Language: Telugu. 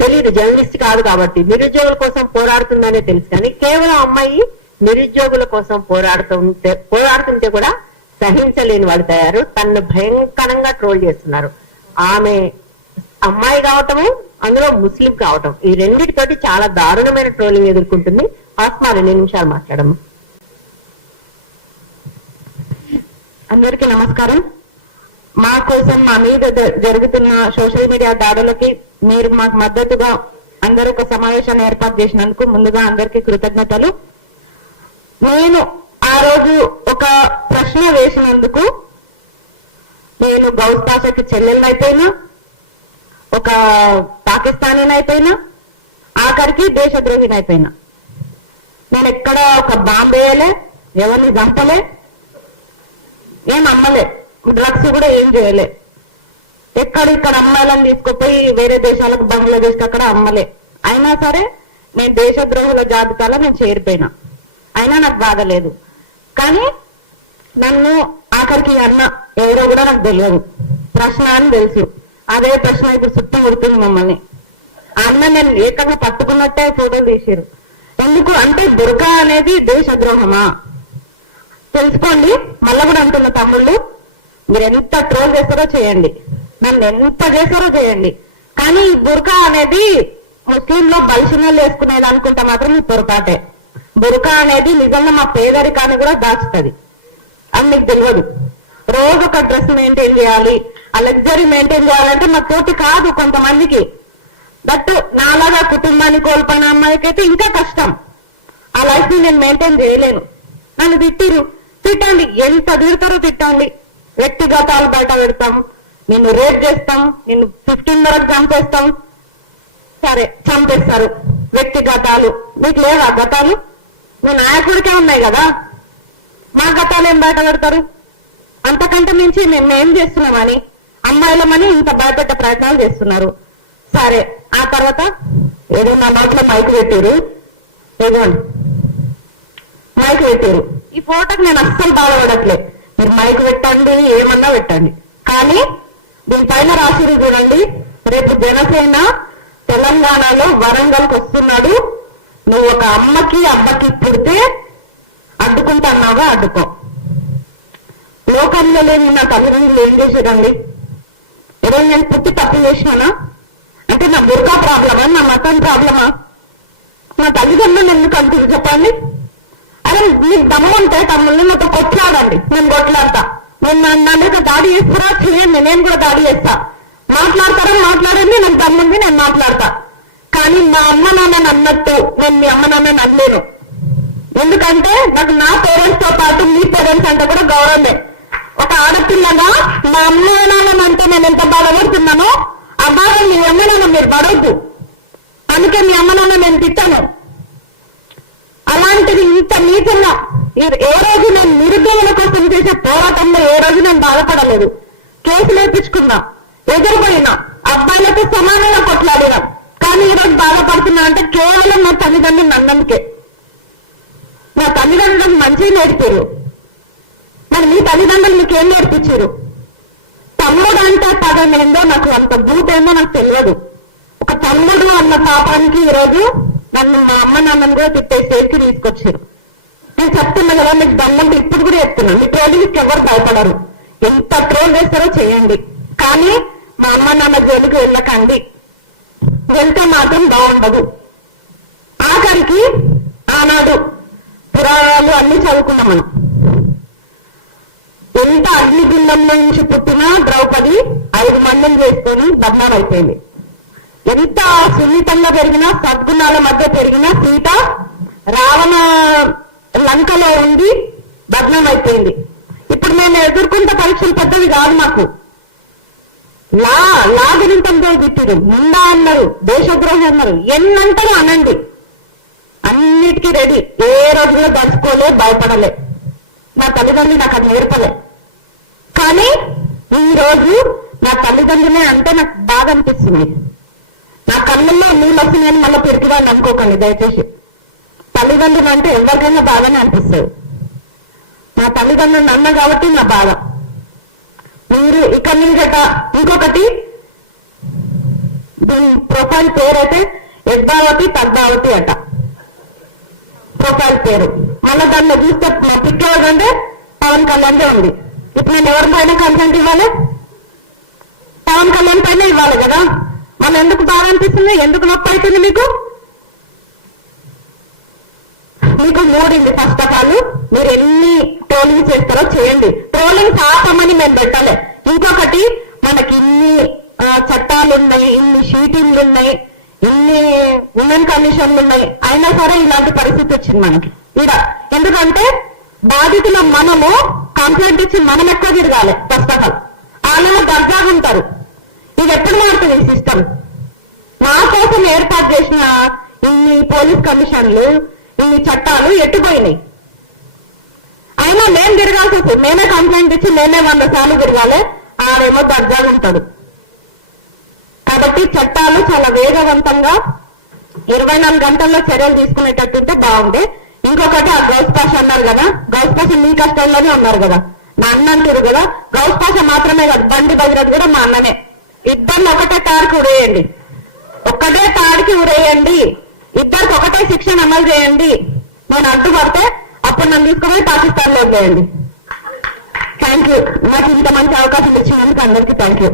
తెలియదు, జర్నలిస్ట్ కాదు కాబట్టి నిరుద్యోగుల కోసం పోరాడుతుందనే తెలుసు. కానీ కేవలం అమ్మాయి నిరుద్యోగుల కోసం పోరాడుతుంటే కూడా సహించలేని వాడు తయారు. తనను భయంకరంగా ట్రోల్ చేస్తున్నారు. ఆమె అమ్మాయి కావటము, అందులో ముస్లిం కావటం, ఈ రెండింటితోటి చాలా దారుణమైన ట్రోలింగ్ ఎదుర్కొంటుంది. ఆస్మా 2 నిమిషాలు మాట్లాడము. అందరికీ నమస్కారం. మా కోసం మా మీద జరుగుతున్న సోషల్ మీడియా దాడులకి మీరు మాకు మద్దతుగా అందరూ ఒక సమావేశాన్ని ఏర్పాటు చేసినందుకు ముందుగా అందరికీ కృతజ్ఞతలు. నేను ఆ రోజు ఒక ప్రశ్న వేసినందుకు నేను గౌస్ పాషకి చెల్లెలనైపోయినా, ఒక పాకిస్తానీనైపోయినా, ఆఖరికి దేశద్రోహినైపోయినా. నేను ఎక్కడ ఒక బాంబేయలే, ఎవరిని చంపలే, ఏం అమ్మలే, డ్రగ్స్ కూడా ఏం చేయలే. ఇక్కడ అమ్మాయిలను తీసుకుపోయి వేరే దేశాలకు, బంగ్లాదేశ్ అక్కడ అమ్మలే. అయినా సరే నేను దేశద్రోహుల జాబితాలో నేను చేరిపోయినా. అయినా నాకు బాధ లేదు. కానీ నన్ను ఆఖరికి అన్న ఎవరో కూడా నాకు తెలియదు, ప్రశ్న అని తెలుసు. అదే ప్రశ్న ఇప్పుడు చుట్టూ ముడుతుంది మమ్మల్ని. ఆ అన్న నేను ఏకంగా పట్టుకున్నట్టే ఫోటోలు తీసారు. ఎందుకు అంటే బుర్కా అనేది దేశద్రోహమా తెలుసుకోండి. మళ్ళా కూడా అంటున్న తమ్ముళ్ళు, మీరు ఎంత ట్రోల్ చేస్తారో చేయండి, నన్ను ఎంత చేస్తారో చేయండి, కానీ ఈ బుర్కా అనేది ముస్లింలో బలిసినలు వేసుకునేది అనుకుంటా మాత్రం మీ పొరపాటే. బుర్కా అనేది నిజంగా మా పేదరికాన్ని కూడా దాచుతుంది. అది మీకు తెలియదు. రోజు ఒక డ్రెస్ మెయింటైన్ చేయాలి, ఆ లగ్జరీ మెయింటైన్ చేయాలంటే మా తోటి కాదు కొంతమందికి. బట్ నాలాగా కుటుంబాన్ని కోల్పోయిన అమ్మాయికి అయితే ఇంకా కష్టం. ఆ లైఫ్ ని నేను మెయింటైన్ చేయలేను. నన్ను తిట్టండి, ఎంత తిడతారో తిట్టండి. వ్యక్తిగతాలు బయట పెడతాం, నిన్ను రేప్ చేస్తాం, నిన్ను 15 వరకు చంపేస్తాం. సరే చంపేస్తారు, వ్యక్తిగతాలు. మీకు లేవా గతాలు? మీ నాయకుడికే ఉన్నాయి కదా, మా గతాలు ఏం బయట పెడతారు? అంతకంటే మించి మేము ఏం చేస్తున్నామని అమ్మాయిలమని ఇంత భయపెట్టే ప్రయత్నాలు చేస్తున్నారు. సరే ఆ తర్వాత ఏదో నా నోట్లో మైక్ పెట్టారు, ఏదోండి మైక్ పెట్టారు. ఈ ఫోటోకి నేను అస్సలు బాధపడట్లే. మీరు మైక్ పెట్టండి, ఏమన్నా పెట్టండి, కానీ దీనిపైన రాసిరు చూడండి, రేపు జనసేన తెలంగాణలో వరంగల్కి వస్తున్నాడు, నువ్వు ఒక అమ్మకి అబ్బకి పుడితే అడ్డుకుంటున్నావా అడ్డుకో. లోకంలో లేని నా తల్లిదండ్రులు ఏం చేశారండి? ఈరోజు నేను పుట్టి తప్పు చేసినానా? అంటే నా బుర్కా ప్రాబ్లమా, నా మతం ప్రాబ్లమా? నా తల్లిదండ్రులు ఎందుకు అంటుంది చెప్పండి? అరే మీకు దమ్ముంటే తమ్ముల్ని నాతో కొట్లాడండి, నేను కొట్లాడతా. నేను నన్ను దాడి చేస్తారా చేయండి, నేను కూడా దాడి చేస్తా. మాట్లాడతారా మాట్లాడండి, నాకు దమ్ముంది, నేను మాట్లాడతా. కానీ మా అమ్మ నాన్నని అన్నట్టు నేను మీ అమ్మ నాన్నని అనలేను. ఎందుకంటే నాకు నా పేరెంట్స్ తో పాటు మీ పేరెంట్స్ అంటే కూడా గౌరవమే. ఒక ఆడపిల్లగా మా అమ్మ నాన్నని అంటే నేను ఎంత బాధపడుతున్నానో ఆ బాధ మీ అమ్మ నాన్న మీరు పడవద్దు. అందుకే మీ అమ్మ నాన్న నేను తిట్టాను. అలాంటిది ఇంత నీచంగా ఏ రోజు నేను నిరుద్యోగుల కోసం చేసే పోరాటంలో ఏ రోజు నేను బాధపడలేదు. కేసులు వేయించుకున్నా, ఎదురుపోయినా, అబ్బాయిలతో సమానంగా కొట్లాడినా. కానీ ఈరోజు బాధపడుతున్నా అంటే కేవలం నా తల్లిదండ్రులు నన్నందుకే. నా తల్లిదండ్రులకు మంచిగా నేర్పారు. మరి మీ తల్లిదండ్రులు మీకేం నేర్పించారు? తమ్ముడు అంటే పదం ఏందో నాకు అంత బూటేందో నాకు తెలియదు. ఒక తమ్ముడు అన్న పాపానికి ఈరోజు నన్ను మా అమ్మ నాన్నని కూడా తిట్టే స్టేజ్కి తీసుకొచ్చారు. నేను చెప్తున్నా కదా, మీకు దమ్ముంటే ఇప్పుడు కూడా చెప్తున్నాను, మీ ట్రోలింగ్కి ఎవరు భయపడరు. ఎంత ట్రోల్ చేస్తారో చేయండి, కానీ మా అమ్మ నాన్న జోలికి వెళ్ళకండి. వెళ్తే మాత్రం బాగుండదు. ఆఖరికి ఆనాడు పురాణాలు అన్ని చదువుకున్నాం మనం. ఎంత అగ్నిగుండంలో నుంచి పుట్టిన ద్రౌపది 5 మందిని చేసుకొని బద్నాం అయిపోయింది. ఎంత సున్నితంగా పెరిగినా, సద్గుణాల మధ్య పెరిగిన సీత రావణ లంకలో ఉండి బద్నాం అయిపోయింది. ఇప్పుడు నేను ఎదుర్కొంటే పరీక్షలు పెద్దవి కాదు మాకు. లాగరింతంతో తిట్టిరు, ముందా అన్నారు, దేశద్రోహి అన్నారు, ఎన్నంటారు అనండి, అన్నిటికీ రెడీ. ఏ రోజులో తడుచుకోలే, భయపడలే. నా తల్లిదండ్రులు నాకు అది నేర్పలే. కానీ ఈ రోజు నా తల్లిదండ్రులే అంటే నాకు బాధ అనిపిస్తుంది. నా కళ్ళల్లో నీళ్ళు వస్తున్నాయని మళ్ళీ పెరిగివాడిని అనుకోకండి దయచేసి. తల్లిదండ్రులు అంటే ఎవరికైనా బాధనే అనిపిస్తుంది. నా తల్లిదండ్రులు అన్న కాబట్టి నా బాధ. మీరు ఇక మీదట ఇంకొకటి, దీని ప్రొఫైల్ పేరు అయితే యద్భావతి పద్మావతి అట ప్రొఫైల్ పేరు. మళ్ళీ దానిలో చూస్తే మా పిక్ ఎవరంటే పవన్ కళ్యాణ్ ఉంది. ఇప్పుడు నేను ఎవరి పైన కంప్లైంట్ ఇవ్వాలి? పవన్ కళ్యాణ్ పైన ఇవ్వాలి కదా. మళ్ళీ ఎందుకు బాధ అనిపిస్తుంది? ఎందుకు నొప్పి అవుతుంది మీకు? మీకు మూడింది. ఫస్ట్ ఆఫ్ ఆల్ మీరు ఎన్ని ట్రోలింగ్ చేస్తారో చేయండి. ట్రోలింగ్ ఆపమని మేము పెట్టాలి. ఇంకొకటి, మనకి ఇన్ని చట్టాలు ఉన్నాయి, ఇన్ని షీటింగ్లు ఉన్నాయి, ఇన్ని ఉమెన్ కమిషన్లు ఉన్నాయి, అయినా సరే ఇలాంటి పరిస్థితి వచ్చింది మనకి ఇడ. ఎందుకంటే బాధితుల మనము కంప్లైంట్ ఇచ్చి మనం ఎక్కువ తిరగాలి. ఫస్ట్ ఆఫ్ ఆల్ వాళ్ళలో దర్జాగా ఉంటారు. ఇది ఎప్పుడు మారుతుంది ఈ సిస్టమ్? మా కోసం ఏర్పాటు చేసిన ఇన్ని పోలీస్ కమిషన్లు, ఇన్ని చట్టాలు ఎట్టుపోయినాయి. అయినా మేము తిరగాల్సి వస్తుంది. మేమే కంప్లైంట్ ఇచ్చి మేమే 100 సార్లు తిరగాలి. ఆడేమో దర్జాగా ఉంటాడు. కాబట్టి చట్టాలు చాలా వేగవంతంగా 24 గంటల్లో చర్యలు తీసుకునేటట్టుంటే బాగుండే. ఇంకొకటి, ఆ గౌస్ పాష అన్నారు కదా, గౌస్ పాష మీ కష్టంలోనే ఉన్నారు కదా, నా అన్న అంటారు కదా. గౌస్ పాష మాత్రమే కాదు, బండి భగీరథ్ కూడా మా అన్ననే. ఇద్దరిని ఒకటే తాడికి ఉరేయండి, ఒక్కటే తాడికి ఉరేయండి, ఇద్దరికి ఒకటే శిక్షణ అమలు చేయండి. నేను అడ్డుపడితే అప్పుడు నన్ను తీసుకుని పాకిస్తాన్ లో వదిలేయండి. Thank you. నాకు ఇంత మంచి అవకాశం ఇచ్చినందుకు అందరికీ థ్యాంక్ యూ.